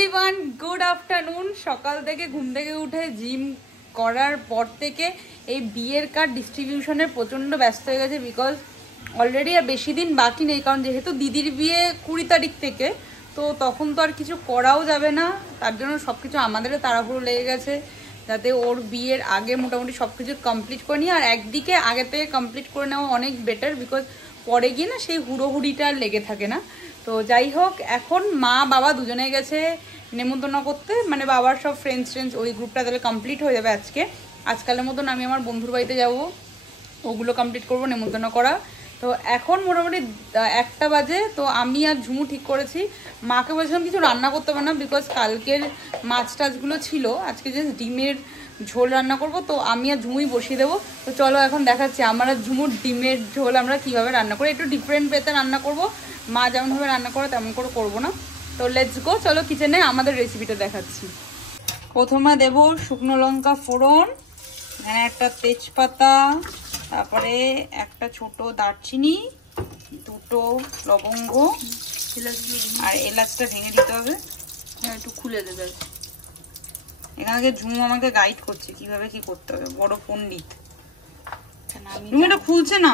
Everyone, good afternoon. সকাল থেকে ঘুম থেকে উঠে জিম করার পর থেকে এই বিয়ের কার্ড ডিস্ট্রিবিউশনের প্রচণ্ড ব্যস্ত হয়ে গেছে। বিকজ অলরেডি আর বেশি দিন বাকি নেই, কারণ যেহেতু দিদির বিয়ে 20 তারিখ থেকে, তো তখন তো আর কিছু করাও যাবে না। তার জন্য সব কিছু আমাদেরও তাড়াহুড়ো লেগে গেছে যাতে ওর বিয়ের আগে মোটামুটি সব কিছু কমপ্লিট করে নিই। আর একদিকে আগে থেকে কমপ্লিট করে নেওয়া অনেক বেটার, বিকজ পরে গিয়ে না সেই হুড়োহুড়িটা লেগে থাকে না। তো যাই হোক, এখন মা বাবা দুজনে গেছে নেমন্তন্ন করতে, মানে বাবার সব ফ্রেন্ডস ওই গ্রুপটা তাহলে কমপ্লিট হয়ে যাবে আজকালের মতন। আমি আমার বন্ধুর বাড়িতে যাব, ওগুলো কমপ্লিট করব, নেমন্তন্ন করা। তো এখন মোটামুটি 1টা বাজে। তো আমি আর ঝুমু ঠিক করেছি, মাকে বলছিলাম কিছু রান্না করতে হবে না, বিকজ কালকের মাছ টাছগুলো ছিল, আজকে জাস্ট ডিমের ঝোল রান্না করব। তো আমি আর ঝুমুই বসিয়ে দেবো। তো চলো এখন দেখাচ্ছি আমার আর ঝুমুর ডিমের ঝোল আমরা কীভাবে রান্না করি। একটু ডিফারেন্ট পেতে রান্না করব, মা যেমনভাবে রান্না করে তেমন করে করবো না। তো লেটস গো, চলো কিচেনে আমাদের রেসিপিটা দেখাচ্ছি। প্রথমে দেব শুকনো লঙ্কা ফোড়ন, এখানে একটা তেজপাতা, তারপরে একটা ছোট দারচিনি, 2টো লবঙ্গ, আর এলাচটা ভেঙে দিতে হবে। একটু খুলে দেবে। এখানে ঝুমু আমাকে গাইড করছে কিভাবে কি করতে হবে, বড় পণ্ডিত। তুমি এটা খুলছে না,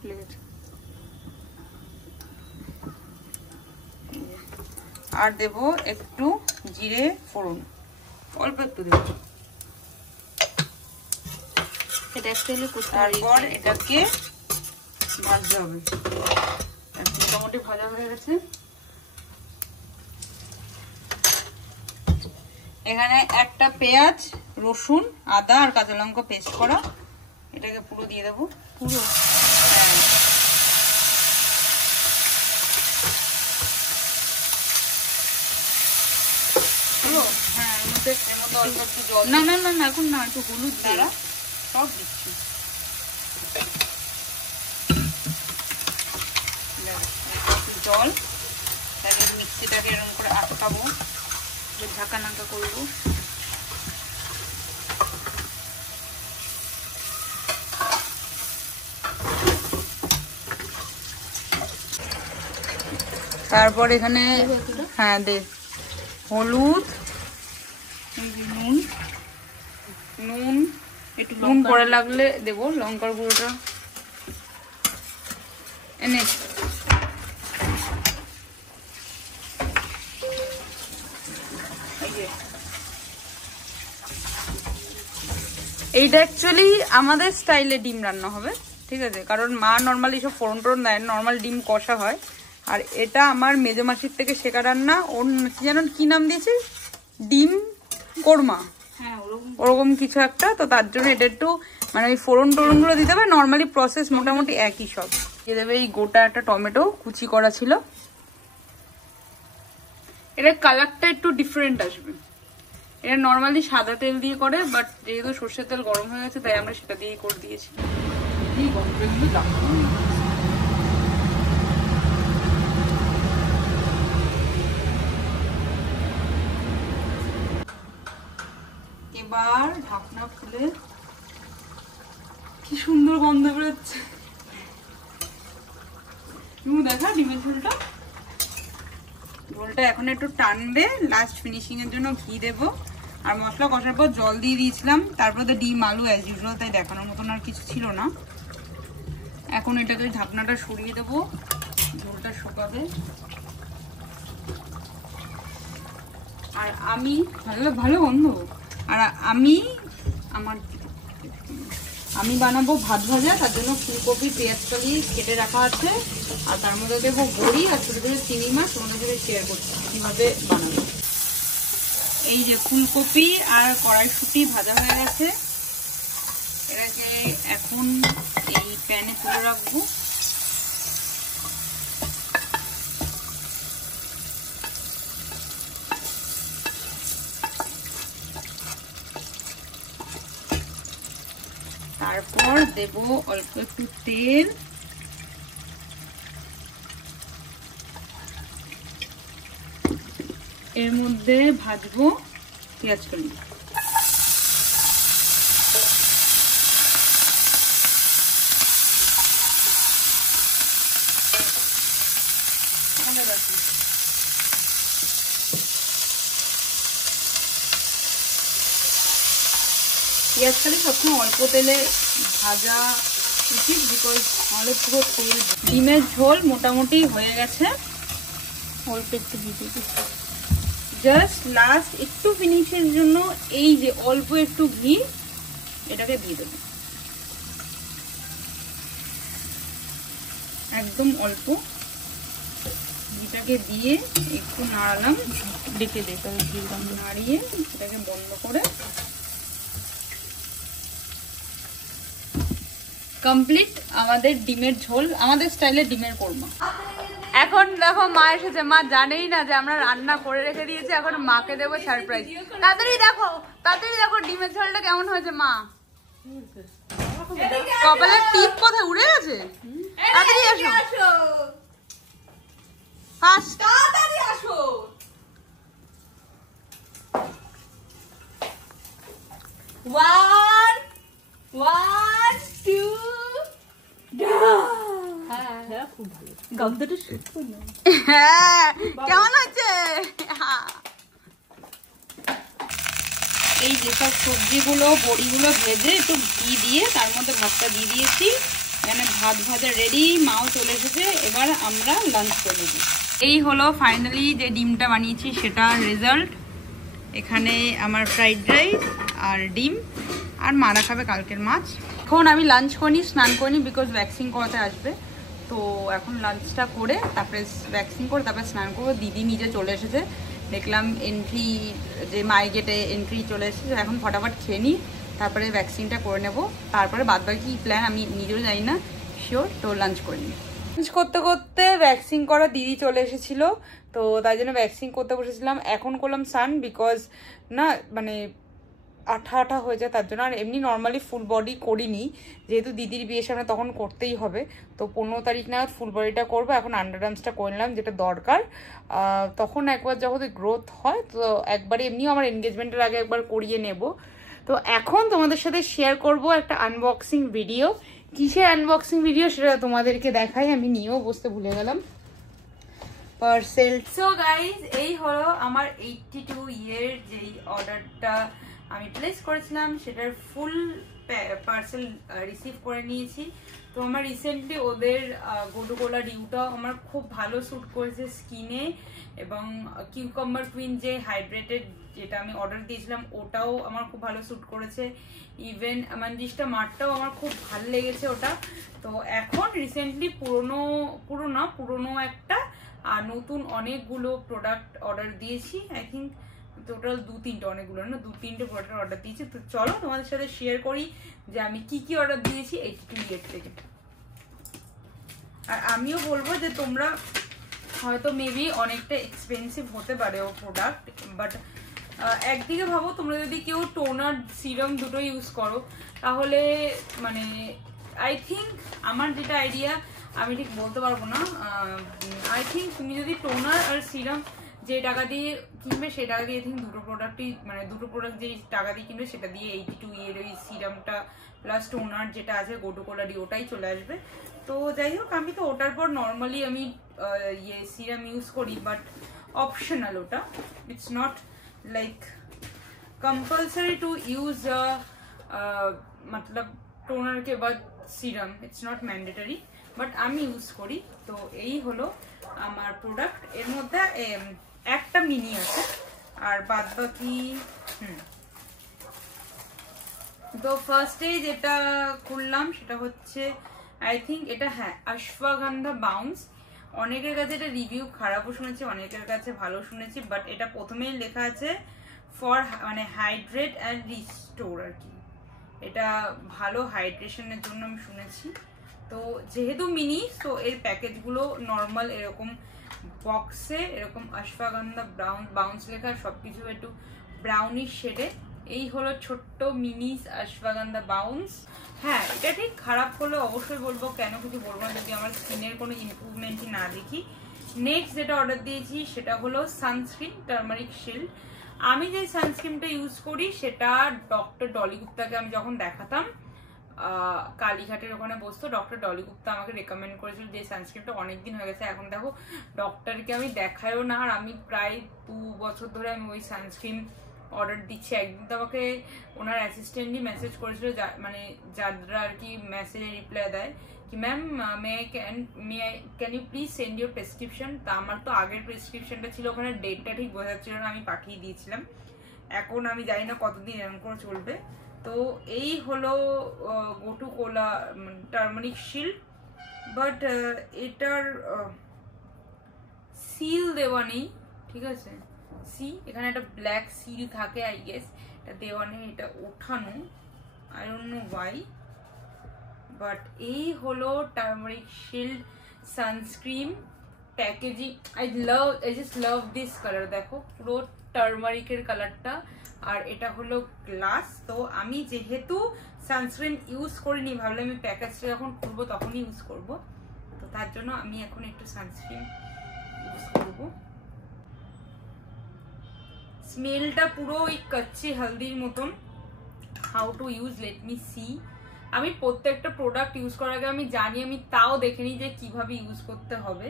খুলে গেছে। আর দেব একটু জিরে ফোড়ন, অল্প একটু দেব। তারপর এটাকে ভাজতে হবে। মোটামুটি ভাজা হয়ে গেছে। এখানে একটা পেঁয়াজ, রসুন, আদা আর কাঁচা লঙ্কা পেস্ট করা, এটাকে পুরো দিয়ে দেবো। পুরো হ্যাঁ, এর মধ্যে অল্প একটু জল। না না না না, এখন না, একটু হলুদ দ্বারা সব দিচ্ছি। জল, তাহলে মিক্সিটাকে এরকম করে আটকাবো, ঝাঁকা নাকা করবো। তারপর এখানে হ্যাঁ দে হলুদ, নুন, নুন একটু নুন পরে লাগলে দেবো, লঙ্কার গুঁড়োটা এনে। এইটা অ্যাকচুয়ালি আমাদের স্টাইলে ডিম রান্না হবে, ঠিক আছে, কারণ মা নর্মালি সব ফোড়ন টোড়ন দেয়, নর্মাল ডিম কষা হয়। আর এটা আমার মেজো মাসির থেকে শেখা রান্না, ওর কি জানো কি নাম দিয়েছে, ডিম কোরমা, ওরকম কিছু একটা। তো তার জন্য এটা একটু মানে ওই ফোড়ন টোড়ন গুলো দিতে হবে। নর্মালি প্রসেস মোটামুটি একই সব। দিয়ে দেবে এই গোটা একটা টমেটো কুচি করা ছিল, এটার কালারটা একটু ডিফারেন্ট আসবে। এটা নর্মালি সাদা তেল দিয়ে করে, বাট যেহেতু সর্ষের তেল গরম হয়ে গেছে তাই আমরা সেটা দিয়েই করে দিয়েছি। এবার ঢাকনা খুলে, কি সুন্দর গন্ধ বেরোচ্ছে। তুমি দেখা ডিমের ঝোলটা, ঝোলটা এখন একটু টানবে। লাস্ট ফিনিশিং এর জন্য ঘি দেবো, আর মশলা কষার পর জল দিয়ে দিয়েছিলাম। তারপর তো ডিম আলু অ্যাজ ইউজুয়াল, তাই দেখানোর মতন আর কিছু ছিল না। এখন এটাকে ঢাকনাটা সরিয়ে দেবো, ঝোলটা শুকাবে। আর আমি ভালো গন্ধ। আর আমি বানাবো ভাত ভাজা, তার জন্য ফুলকপি পেঁয়াজ কালি কেটে রাখা আছে। আর তার মধ্যে দেবো বড়ি আর ছোটো ছোটো চিংড়ি মাছ, তোমাদের সাথে শেয়ার করছি কীভাবে বানাবো। এই যে ফুলকপি আর কড়াইশুঁটি ভাজা হয়ে গেছে, এটাকে এখন এই প্যানে তুলে রাখবো। তারপর দেব অল্প একটু তেল, এর মধ্যে ভাজবো পেঁয়াজ কলি। পেঁয়াজটাকে সবসময় অল্প তেলে ভাজা উচিত, বিকজ অল্প তেল। ডিমের ঝোল মোটামুটি হয়ে গেছে, অল্প একটু দিয়ে জাস্ট লাস্ট একটু ফিনিশের জন্য এই যে অল্প একটু ঘি এটাকে দিয়ে দেবো, একদম অল্প ঘিটাকে দিয়ে একটু নাড়ালাম, ডেকে দিই তবে ঘি নাড়িয়ে এটাকে বন্ধ করে কমপ্লিট আমাদের ডিমের ঝোল, আমাদের স্টাইলে ডিমের কোরমা। এখন দেখো মা এসেছে, মা জানেই না যে আমরা রান্না করে রেখে দিয়েছি, এখন মাকে দেবো সারপ্রাইজ। তাড়াতাড়ি দেখো ডিমের ঝোলটা কেমন হয়েছে। মা কপালের টিপ কোথায় উড়ে গেছে? তাড়াতাড়ি আসো, তাড়াতাড়ি আসো। One, two, কেমন হচ্ছে? এই যেসব সবজিগুলো বড়িগুলো ভেজে একটু ঘি দিয়ে তার মধ্যে ভাতটা দিয়ে দিয়েছি, এখানে ভাত ভাজা রেডি, মাও চলে এসেছে, এবার আমরা লাঞ্চ করে নেব। এই হলো ফাইনালি যে ডিমটা বানিয়েছি সেটার রেজাল্ট। এখানে আমার ফ্রাইড রাইস আর ডিম, আর মারা খাবে কালকের মাছ। এখন আমি লাঞ্চ করিনি, স্নান করিনি, বিকজ ভ্যাকসিন করাতে আসবে। তো এখন লাঞ্চটা করে তারপরে ভ্যাকসিন করে তারপরে স্নান করবো। দিদি নিজে চলে এসেছে, দেখলাম এন্ট্রি যে মাই গেটে এন্ট্রি চলে এসেছে। এখন ফটাফট খেয়ে নিই, তারপরে ভ্যাকসিনটা করে নেব, তারপরে বাদবাকি প্ল্যান আমি নিজেও জানি না শিওর। তো লাঞ্চ করে নিই। লাঞ্চ করতে করতে ভ্যাকসিন করা দিদি চলে এসেছিল, তো তাই জন্য ভ্যাকসিন করতে বসেছিলাম। এখন করলাম স্নান, বিকজ না মানে আঠা হয়ে যায় তার জন্য। আর এমনি নর্মালি ফুল বডি করিনি, যেহেতু দিদির বিয়ের সামনে তখন করতেই হবে। তো 15 তারিখ নাগাদ ফুল বডিটা করবো। এখন আন্ডার আর্মসটা করে নিলাম, যেটা দরকার। তখন একবার যখন গ্রোথ হয় তো একবারে এমনিও আমার এনগেজমেন্টের আগে একবার করিয়ে নেব। তো এখন তোমাদের সাথে শেয়ার করব একটা আনবক্সিং ভিডিও। কিসের আনবক্সিং ভিডিও সেটা তোমাদেরকে দেখাই, আমি নিয়েও বসতে ভুলে গেলাম। পার্সেল। সো গাইজ, এই হলো আমার 82 ইয়ের যেই অর্ডারটা আমি প্লেস করেছিলাম, সেটার ফুল পার্সেল রিসিভ করে নিয়েছি। তো আমার রিসেন্টলি ওদের গোডুগোলা ডিউটা আমার খুব ভালো স্যুট করেছে স্কিনে, এবং কিউকাম্বার কুইন যে হাইড্রেটেড যেটা আমি অর্ডার দিয়েছিলাম ওটাও আমার খুব ভালো স্যুট করেছে। ইভেন মানজিস্টা মাঠটাও আমার খুব ভালো লেগেছে ওটা। তো এখন রিসেন্টলি পুরোনো একটা আর নতুন অনেকগুলো প্রোডাক্ট অর্ডার দিয়েছি। আই থিঙ্ক টোটাল 2-3টে, অনেকগুলো না, 2-3টে প্রোডাক্ট অর্ডার দিয়েছি। তো চলো তোমাদের সাথে শেয়ার করি যে আমি কি অর্ডার দিয়েছি 82 ইয়ের থেকে। আর আমিও বলবো যে তোমরা হয়তো মেবি অনেকটা এক্সপেন্সিভ হতে পারে ও প্রোডাক্ট, বাট একদিকে ভাবো তোমরা যদি কেউ টোনার সিরাম দুটো ইউজ করো তাহলে মানে আই থিঙ্ক আমার যেটা আইডিয়া আমি ঠিক বলতে পারবো না, আই থিঙ্ক তুমি যদি টোনার আর সিরাম যে টাকা দিয়ে কিনবে সেই টাকা দিয়ে থিঙ্ক দুটো প্রোডাক্ট যে টাকা দিয়ে কিনবে সেটা দিয়ে 82 ইয়ের ওই সিরামটা প্লাস টোনার যেটা আছে গোডুগোলা ডি ওটাই চলে আসবে। তো যাই হোক, আমি তো ওটার পর নর্মালি আমি সিরাম ইউজ করি, বাট অপশনাল ওটা, it's not like compulsory to use मतलब টোনার के बाद serum, it's not mandatory, but আমি ইউজ করি। তো এই হলো আমার প্রোডাক্ট। এর মধ্যে একটা মিনি আছে আর বাদ বাকি তো ফার্স্টে যেটা খুললাম সেটা হচ্ছে আই থিঙ্ক এটা, হ্যাঁ, অশ্বগন্ধা বাউন্স। অনেকের কাছে এটা রিভিউ খারাপও শুনেছি, অনেকের কাছে ভালো শুনেছি, বাট এটা প্রথমেই লেখা আছে ফর মানে হাইড্রেট অ্যান্ড রিস্টোর আর কি। এটা ভালো হাইড্রেশনের জন্য আমি শুনেছি। তো যেহেতু মিনি, তো এর প্যাকেজগুলো নর্মাল এরকম বক্সে এরকম অশ্বগন্ধা বাউন্স লেখা, সবকিছু একটু ব্রাউনিশ শেডে। এই হলো ছোট্ট মিনি অশ্বগন্ধা বাউন্স। হ্যাঁ, এটা ঠিক খারাপ হলে অবশ্যই বলবো, কেন কিছু বলবো না যদি আমার স্কিনের কোনো ইমপ্রুভমেন্টই না দেখি। নেক্সট যেটা অর্ডার দিয়েছি সেটা হলো সানস্ক্রিন টার্মারিক শিল্ড। আমি যে সানস্ক্রিনটা ইউজ করি সেটা ডক্টর ডলি গুপ্তাকে আমি যখন দেখাতাম কালীঘাটের ওখানে বসতো, ডক্টর ডলি গুপ্তা আমাকে রেকমেন্ড করেছিল যে সানস্ক্রিনটা অনেকদিন হয়ে গেছে। এখন দেখো ডক্টরকে আমি দেখাইও না, আর আমি প্রায় 2 বছর ধরে আমি ওই সানস্ক্রিন অর্ডার দিচ্ছি। একদিন তো আমাকে ওনার অ্যাসিস্ট্যান্টই মেসেজ করেছিল, মানে যারা আর কি মেসেজে রিপ্লাই দেয় কি ma'am can you please send your prescription. তা আমার তো আগের প্রেসক্রিপশনটা ছিল, ওখানে ডেটটা ঠিক বোঝা যাচ্ছিল না, আমি পাঠিয়ে দিয়েছিলাম। এখন আমি জানি না কতদিন এরকম করে চলবে। তো এই হলো goto Cola turmeric shield, but এটার সিল দেওয়া নেই, ঠিক আছে। এখানে একটা ব্ল্যাক সিল থাকে, আই গেস এটা দেওয়া নেই, এটা ওঠানো, I don't know Y. But এই হলো turmeric shield sunscreen packaging. I just love this colour. দেখো পুরো টার্মারিকের কালারটা, আর এটা হলো গ্লাস। তো আমি যেহেতু সানস্ক্রিন ইউজ করিনি, ভাবলাম আমি প্যাকেজটা যখন খুলবো তখনই ইউজ করব, তো তার জন্য আমি এখন একটু সানস্ক্রিন ইউজ করব। স্মেলটা পুরো ওই কচ্চি হলদির মতন। How to use, let me see. আমি প্রত্যেকটা প্রোডাক্ট ইউজ করার আগে আমি জানি, আমি তাও দেখে নিই যে কিভাবে ইউজ করতে হবে।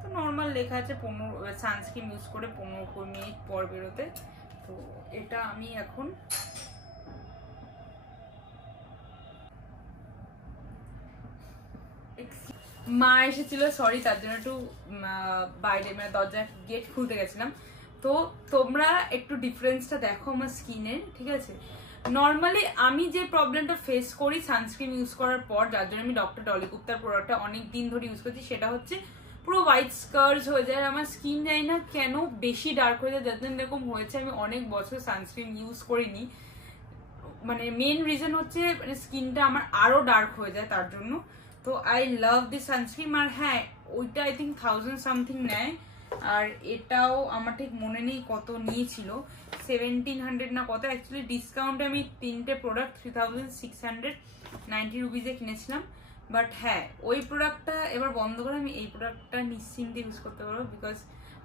তো নর্মাল লেখা আছে 15 সানস্ক্রিন ইউজ করে 15 মিনিট পর বেরোতে। তো এটা আমি এখন মা এসেছিল, সরি, তার জন্য একটু বাইরে মানে দরজা গেট খুলতে গেছিলাম। তো তোমরা একটু ডিফারেন্সটা দেখো আমার স্কিনের, ঠিক আছে। নর্মালি আমি যে প্রবলেমটা ফেস করি সানস্ক্রিন ইউজ করার পর, যার জন্য আমি ডক্টর ডলি গুপ্তার প্রোডাক্টটা অনেক দিন ধরে ইউজ করছি, সেটা হচ্ছে পুরো হোয়াইট স্কার্স হয়ে যায়। আমার স্কিন জানি না কেন বেশি ডার্ক হয়ে যায়, যার জন্য এরকম হয়েছে। আমি অনেক বছর সানস্ক্রিন ইউজ করিনি, মানে মেন রিজন হচ্ছে মানে স্কিনটা আমার আরো ডার্ক হয়ে যায় তার জন্য। তো আই লাভ দিস সানস্ক্রিন। আর হ্যাঁ, ওইটা আই থিঙ্ক 1000 সামথিং নেয়, আর এটাও আমার ঠিক মনে নেই কত নিয়েছিল, 1700 না কত। অ্যাকচুয়ালি ডিসকাউন্টে আমি তিনটে প্রোডাক্ট 3690 রুপিজে কিনেছিলাম। বাট হ্যাঁ, ওই প্রোডাক্টটা এবার বন্ধ করে আমি এই প্রোডাক্টটা নিশ্চিন্তে ইউজ করতে পারবো, because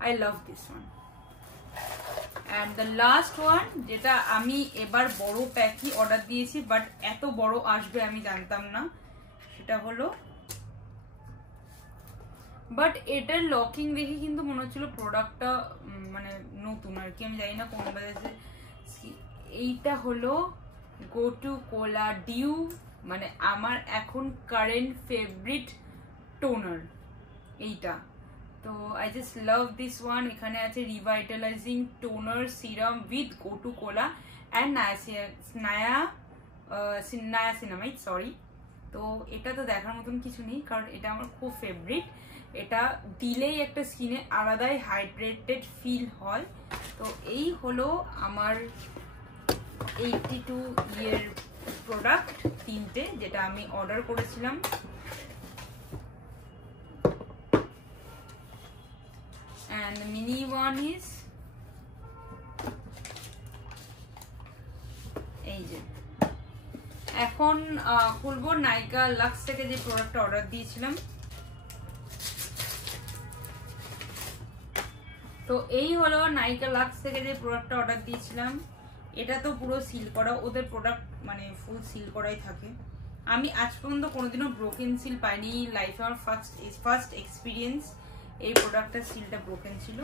I love this one. And the last one, যেটা আমি এবার বড় প্যাকই অর্ডার দিয়েছি, বাট এত বড় আসবে আমি জানতাম না, সেটা হলো, বাট এটার লকিং দেখে কিন্তু মনে হচ্ছিল প্রোডাক্টটা মানে নতুন আর কি, আমি জানি না কোন বাজারে। এইটা হলো গোটু কোলা ডিউ, মানে আমার এখন কারেন্ট ফেভারিট টোনার এইটা। তো I just love this one. এখানে আছে revitalising toner serum with gotu kola and niacinamide, sorry. তো এটা তো দেখার মতন কিছু নেই, কারণ এটা আমার খুব ফেভারিট। এটা দিলেই একটা স্কিনে আলাদাই হাইড্রেটেড ফিল হয়। তো এই হলো আমার 82 ইয়ের প্রোডাক্ট তিনটে, যেটা আমি অর্ডার করেছিলাম। And the mini one is এই যে। এখন খুলবো নাইকা লাক্স থেকে যে প্রোডাক্টটা অর্ডার দিয়েছিলাম। তো এই হলো নাইকা লাক্স থেকে যে প্রোডাক্টটা অর্ডার দিয়েছিলাম। এটা তো পুরো সিল করা, ওদের প্রোডাক্ট মানে ফুল সিল করাই থাকে। আমি আজ পর্যন্ত কোনোদিনও ব্রোকেন সিল পাইনি লাইফে, আমার ফার্স্ট এক্সপিরিয়েন্স এই প্রোডাক্টটার সিলটা ব্রোকেন ছিল।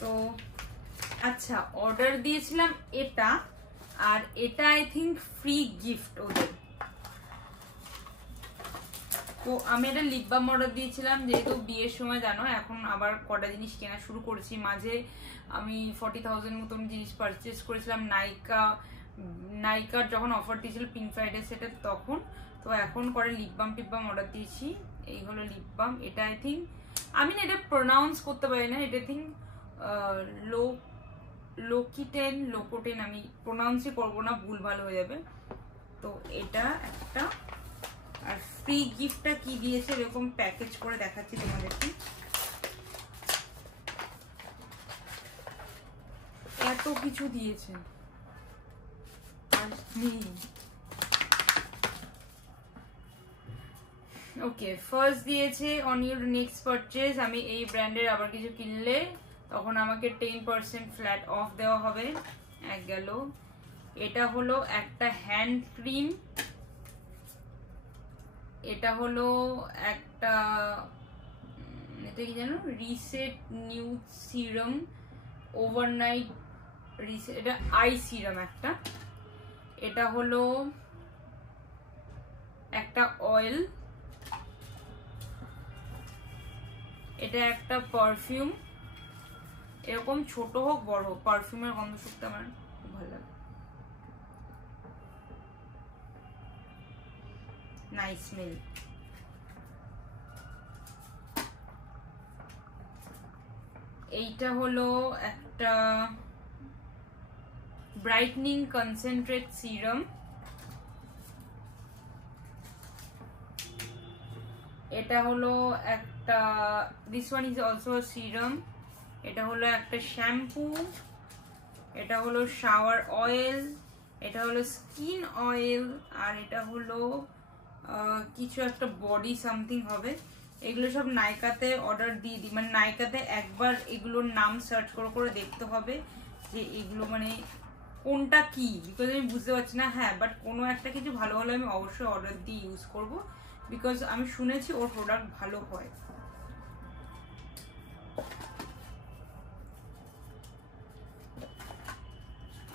তো আচ্ছা, অর্ডার দিয়েছিলাম এটা, আর এটা আই থিঙ্ক ফ্রি গিফট ওদের। তো আমি এটা লিপ বাম অর্ডার দিয়েছিলাম, যেহেতু বিয়ের সময় জানো এখন আবার কটা জিনিস কেনা শুরু করেছি। মাঝে আমি 40,000 মতন জিনিস পারচেস করেছিলাম নাইকার যখন অফার দিয়েছিল পিঙ্ক ফ্রাইডে সেটা তখন। তো এখন করে লিপ বাম অর্ডার দিয়েছি। এই হলো লিপ বাম। এটা আই থিঙ্ক, আমি না এটা প্রোনাউন্স করতে পারি না, এটা থিঙ্ক লোকোটেন, আমি প্রোনাউন্সই করবো না, ভুল ভালো হয়ে যাবে। তো এটা একটা, আর ফ্রি গিফটটা কি দিয়েছে এরকম প্যাকেজ করে দেখাচ্ছি তোমাদেরকে। এত কিছু দিয়েছে আর নেই। ওকে, ফার্স্ট দিয়েছে অন ইউর নেক্সট পারচেজ, আমি এই ব্র্যান্ডের আবার কিছু কিনলে তখন আমাকে 10% ফ্ল্যাট অফ দেওয়া হবে। এক গেল। এটা হলো একটা হ্যান্ড ক্রিম, এটা হলো একটা, এটা কি জানো, reset nude serum overnight reset, এটা আই সিরাম একটা। এটা হলো একটা অয়েল, এটা একটা পারফিউম। এরকম ছোট হোক বড় হোক, পারফিউমের গন্ধ শুকতে আমার খুব ভালো লাগে, নাইস স্মেল। এইটা হলো একটা ব্রাইটনিং কনসেন্ট্রেট সিরাম। এটা হলো একটা, this one is also serum. এটা হলো একটা শ্যাম্পু, এটা হলো শাওয়ার অয়েল, এটা হলো স্কিন অয়েল, আর এটা হলো কিছু একটা বডি সামথিং হবে। এগুলো সব নাইকাতে অর্ডার দিয়ে দিই, মানে নাইকাতে একবার এগুলোর নাম সার্চ করে করে দেখতে হবে যে এগুলো মানে কোনটা কি, বিকজ আমি বুঝতে পারছি না। হ্যাঁ, বাট কোনো একটা কিছু ভালো হলে আমি অবশ্যই অর্ডার দিয়ে ইউজ করব, বিকজ আমি শুনেছি ওর প্রোডাক্ট ভালো হয়।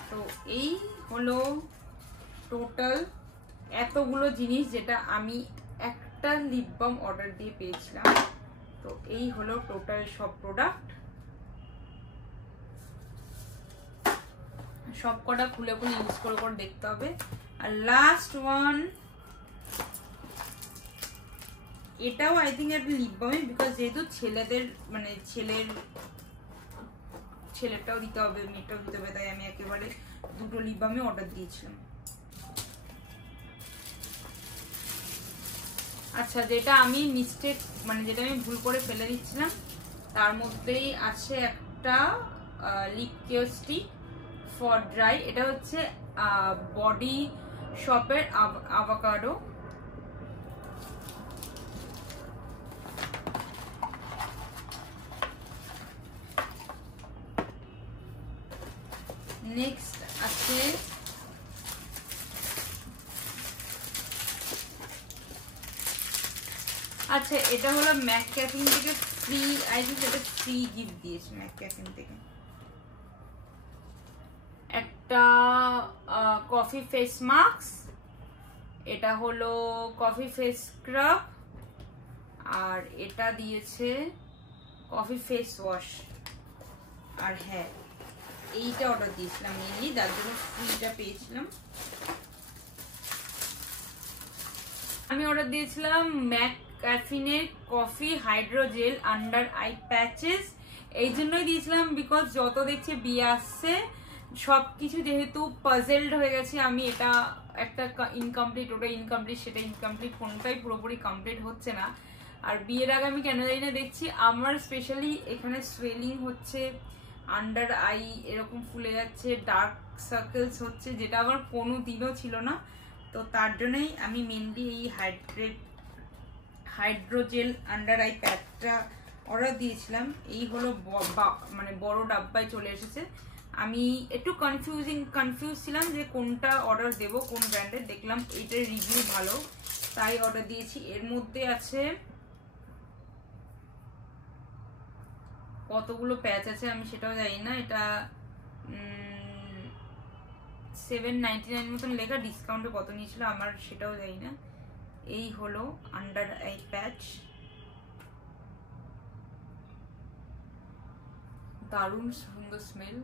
তো এই হলো টোটাল এতগুলো জিনিস যেটা আমি একটা লিপ বাম অর্ডার দিয়ে পেয়েছিলাম। তো এই হলো টোটাল সব প্রোডাক্ট, সব কটা খুলে খুলে ইউজ করে করে দেখতে হবে। আর লাস্ট ওয়ান, এটাও আই থিঙ্ক একটা লিপ বামই, বিকজ যেহেতু ছেলেদের মানে ছেলেরটাও দিতে হবে মেয়েটাও দিতে হবে, তাই আমি একেবারে দুটো লিপ বামই অর্ডার দিয়েছিলাম। আচ্ছা, যেটা আমি মিস্টেক মানে যেটা আমি ভুল করে ফেলে দিচ্ছিলাম, তার মধ্যেই আছে একটা lip care stick for dry. এটা হচ্ছে বডি শপের আভাকাডো। নেক্সট আছে আচ্ছা, এটা হলো ম্যাকক্যাফিন থেকে ফ্রি, আই থিঙ্ক এটা ফ্রি গিফট দিয়েছে ম্যাকক্যাফিন থেকে। একটা কফি ফেস মাস্ক, এটা হলো কফি ফেস স্ক্রাব, আর এটা দিয়েছে কফি ফেস ওয়াশ। আর হ্যাঁ, এইটা অর্ডার দিয়েছিলাম মেনলি, যার জন্য ফ্রিটা পেয়েছিলাম। আমি অর্ডার দিয়েছিলাম ম্যাকক্যাফিনের coffee hydrogel under eye patches. এই জন্যই দিয়েছিলাম বিকজ যত দেখছি বিয়ে আসছে সবকিছু যেহেতু পাজেলড হয়ে গেছে, আমি এটা একটা ইনকমপ্লিট, ওটা ইনকমপ্লিট, সেটা ইনকমপ্লিট, কোনটাই পুরোপুরি কমপ্লিট হচ্ছে না। আর বিয়ের আগে আমি কেন জানি না দেখছি আমার স্পেশালি এখানে সোয়েলিং হচ্ছে, আন্ডার আই এরকম ফুলে যাচ্ছে, ডার্ক সার্কেলস হচ্ছে, যেটা আমার কোনো দিনও ছিল না। তো তার জন্যই আমি মেনলি এই হাইড্রোজেল আন্ডার আই প্যাকটা অর্ডার দিয়েছিলাম। এই হলো মানে বড় ডাব্বায় চলে এসেছে। আমি একটু কনফিউজ ছিলাম যে কোনটা অর্ডার দেব, কোন ব্র্যান্ডের। দেখলাম এইটার রিভিউ ভালো, তাই অর্ডার দিয়েছি। এর মধ্যে আছে কতগুলো প্যাচ আছে আমি সেটাও জানি না। এটা 799 মতন লেখা, ডিসকাউন্টে কত নিয়েছিল আমার সেটাও জানি না। এই হলো আন্ডার আই প্যাচ, দারুণ সুন্দর স্মেল।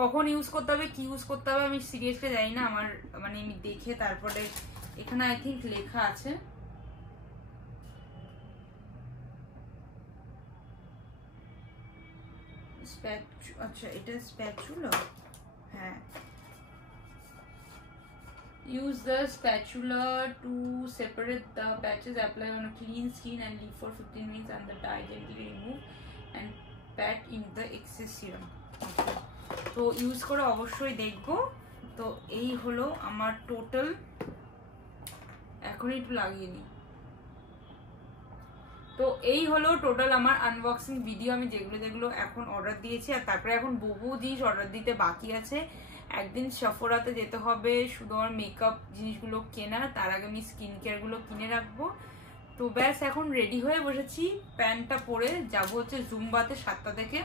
কখন ইউজ করতে হবে, কি ইউজ করতে হবে আমি সিরিয়াসলি জানি না, আমার মানে আমি দেখে তারপরে এখানে আই থিঙ্ক লেখা আছে। আচ্ছা, এটা স্প্যাচুলা, হ্যাঁ। Use the spatula to separate the patches, apply on a clean skin and leave for 15 minutes and the dye gently remove and pat in the excess serum. তো ইউজ করে অবশ্যই দেখবো। তো এই হলো আমার টোটাল, এখন একটু লাগিয়ে নিই। তো এই হলো টোটাল আমার আনবক্সিং ভিডিও, আমি যেগুলো যেগুলো এখন অর্ডার দিয়েছি। আর তারপরে এখন বহু জিনিস অর্ডার দিতে বাকি আছে, একদিন সফরাতে যেতে হবে শুধু আমার মেকআপ জিনিসগুলো কেনা, তার আগে আমি স্কিন কেয়ারগুলো কিনে রাখবো। তো ব্যাস এখন রেডি হয়ে বসেছি, প্যান্টটা পরে যাবো হচ্ছে জুম্বাতে 7টা থেকে।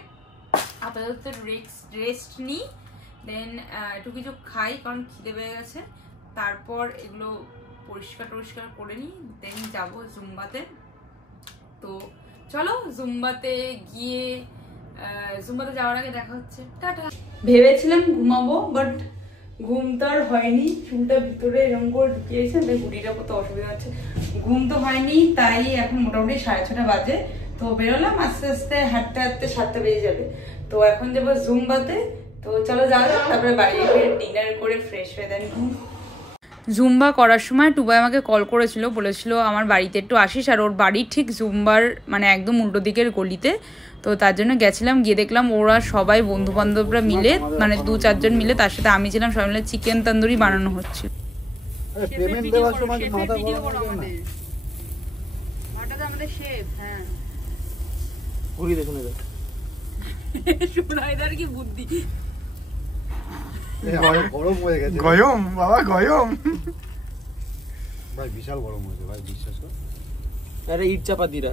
আপাতত রেস্ট নিই, দেন একটু কিছু খাই কারণ খিদে পেয়ে গেছে, তারপর এগুলো পরিষ্কার করে নিই, দেন যাবো জুম্বাতে। তো চলো জুম্বাতে গিয়ে জুম্বাতে যাওয়ার আগে দেখা হচ্ছে, টাটা। ভেবেছিলাম ঘুমাবো, বাট ঘুম তো আর হয়নি, চুলটা ভিতরে এরকম করে ঢুকিয়েছে, তাই ঘুড়িটা কত অসুবিধা হচ্ছে, ঘুম তো হয়নি। তাই এখন মোটামুটি 6:30 বাজে, তো বেরোলাম আস্তে আস্তে হাঁটতে হাঁটতে 7টা বেজে যাবে। তো এখন যাবো জুম্বাতে, তো চলো যাওয়া যাক, তারপরে বাড়ি গিয়ে ডিনার করে ফ্রেশ হয়ে দেন ঘুম। জুম্বা করার সময় টুবাই আমাকে কল করেছিল, বলেছিল আমার বাড়িতে একটু আসিস, আর ওর বাড়ি ঠিক জুম্বার মানে একদম উল্টো দিকের গলিতে। তো তার জন্য গেছিলাম, গিয়ে দেখলাম ওরা সবাই বন্ধু বান্ধবরা মিলে মানে 2-4 জন মিলে, তার সাথে আমি ছিলাম, সবাই মিলে চিকেন তন্দুরি বানানো হচ্ছে। কি বুদ্ধি, গরম হয়ে গেছে, গয়ম বাবা গয়ম ভাই, বিশাল গরম হয়েছে ভাই, বিশ্বাস কর। আরে ইট চাপাতিরা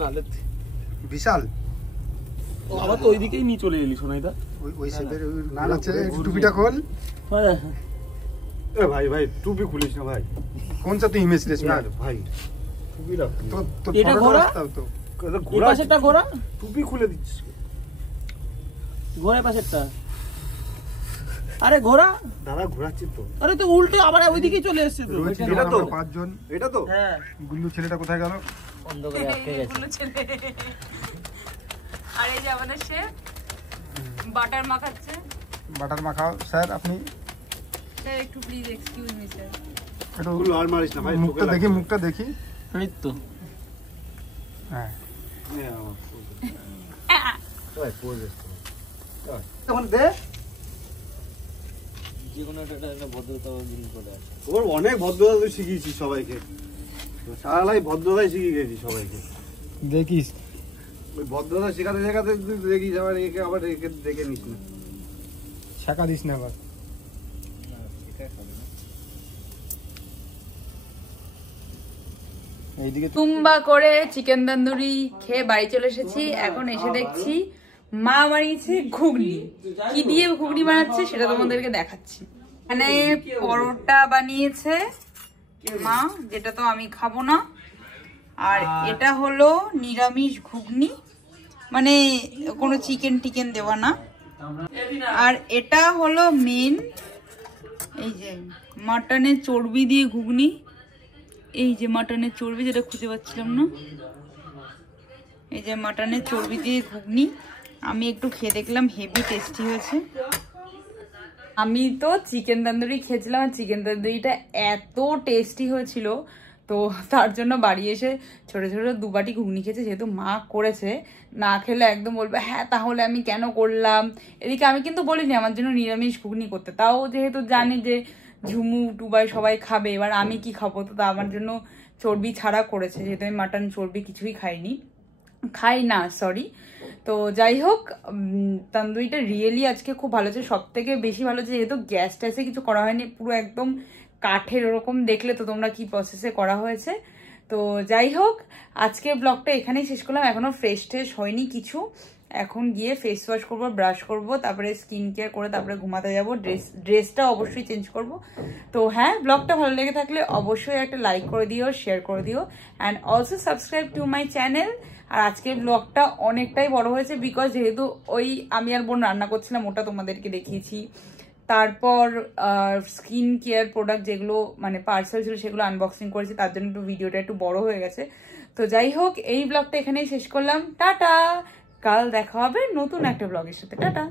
নালে বিশাল, আবার তো ওইদিকেই নিয়ে চলে এলি সোনাইদা, ওই শেপের নাল আছে। টুপিটা খোল ভাই, ভাই টুপি খুলিস না ভাই, কোন সা তুই ইমেজ লিস না ভাই, টুপি রাখ তো, তো এটা ঘোড়া তো, ঘোড়া পাশেরটা ঘোড়া, টুপি খুলে দিচ্ছিস, ঘোড়া পাশেরটা। আরে ঘোড়া দাদা ঘোরাচ্ছি তো, আরে তো উল্টো আবার ওইদিকেই চলে এসেছে তো। এটা তো 5 জন, এটা তো হ্যাঁ। গুল্লু ছেলেটা কোথায় গেল? অন্ধকারে আটকে গেছে গুল্লু ছেলে। আর এই যে আমাদের শেফ বাটার মাখাচ্ছে। বাটার মাখাও স্যার, আপনি স্যার একটু প্লিজ এক্সকিউজ মি স্যার, একটু গুল্লু আর মারিস না ভাই, মুখটা দেখি এই তো। হ্যাঁ ভাই পোজ দে, তখন দে যেকোনো একটা ভদ্রতা জিনিস বলে আছে। ওর অনেক ভদ্রতা তুই শিখিয়েছিস সবাইকে, সারালাই ভদ্রতাই শিখিয়ে গেছিস সবাইকে। দেখিস ওই ভদ্রতা শেখাতে শেখাতে তুই দেখিস, আবার দেখে নিস না, শেখা দিস না আবার। এইদিকে তুম্বা করে চিকেন তন্দুরি খেয়ে বাড়ি চলে এসেছি। এখন এসে দেখছি মা বানিয়েছে ঘুগনি। কি দিয়ে ঘুগনি বানাচ্ছে সেটা তোমাদেরকে দেখাচ্ছি। এখানে পরোটা বানিয়েছে মা, যেটা তো আমি খাবো না, আর এটা হলো নিরামিষ ঘুগনি, মানে কোনো চিকেন টিকেন দেওয়া না। আর এটা হলো মেন, এই যে মাটনের চর্বি দিয়ে ঘুগনি, এই যে মাটনের চর্বি, যেটা খুঁজে পাচ্ছিলাম না, এই যে মাটনের চর্বি দিয়ে ঘুগনি। আমি একটু খেয়ে দেখলাম, হেভি টেস্টি হয়েছে। আমি তো চিকেন তন্দুরি খেয়েছিলাম, আর চিকেন তন্দুরিটা এত টেস্টি হয়েছিল, তো তার জন্য বাড়ি এসে ছোট ছোট 2 বাটি ঘুগনি খেয়েছে। যেহেতু মা করেছে, না খেলে একদম বলবে হ্যাঁ তাহলে আমি কেন করলাম। এদিকে আমি কিন্তু বলিনি আমার জন্য নিরামিষ ঘুগনি করতে, তাও যেহেতু জানি যে ঝুমু টুবাই সবাই খাবে, এবার আমি কি খাবো, তো আমার জন্য চর্বি ছাড়া করেছে, যেহেতু আমি মাটন চর্বি কিছুই খাই না সরি। তো যাই হোক, তন্দুরিটা রিয়েলি আজকে খুব ভালো হচ্ছে, সব থেকে বেশি ভালো হচ্ছে যেহেতু গ্যাস ট্যাসে কিছু করা হয়নি, পুরো একদম কাঠের ওরকম, দেখলে তো তোমরা কি প্রসেসে করা হয়েছে। তো যাই হোক, আজকের ব্লগটা এখানেই শেষ করলাম। এখনো ফ্রেশ ট্রেশ হয়নি কিছু, এখন গিয়ে ফেস ওয়াশ করবো, ব্রাশ করবো, তারপরে স্কিন কেয়ার করে তারপরে ঘুমাতে যাবো। ড্রেসটা অবশ্যই চেঞ্জ করব। তো হ্যাঁ, ব্লগটা ভালো লেগে থাকলে অবশ্যই একটা লাইক করে দিও, শেয়ার করে দিও, and also subscribe to my channel. আর আজকের ব্লগটা অনেকটাই বড় হয়েছে, বিকজ যেহেতু ওই আমি আর বোন রান্না করছিলাম, ওটা তোমাদেরকে দেখিয়েছি। তারপর স্কিন কেয়ার প্রোডাক্ট যেগুলো মানে পার্সেল ছিল সেগুলো আনবক্সিং করেছি, তার জন্য একটু ভিডিওটা একটু বড় হয়ে গেছে। তো যাই হোক, এই ব্লগটা এখানেই শেষ করলাম। টাটা, কাল দেখা হবে নতুন একটা ব্লগের সাথে। টাটা।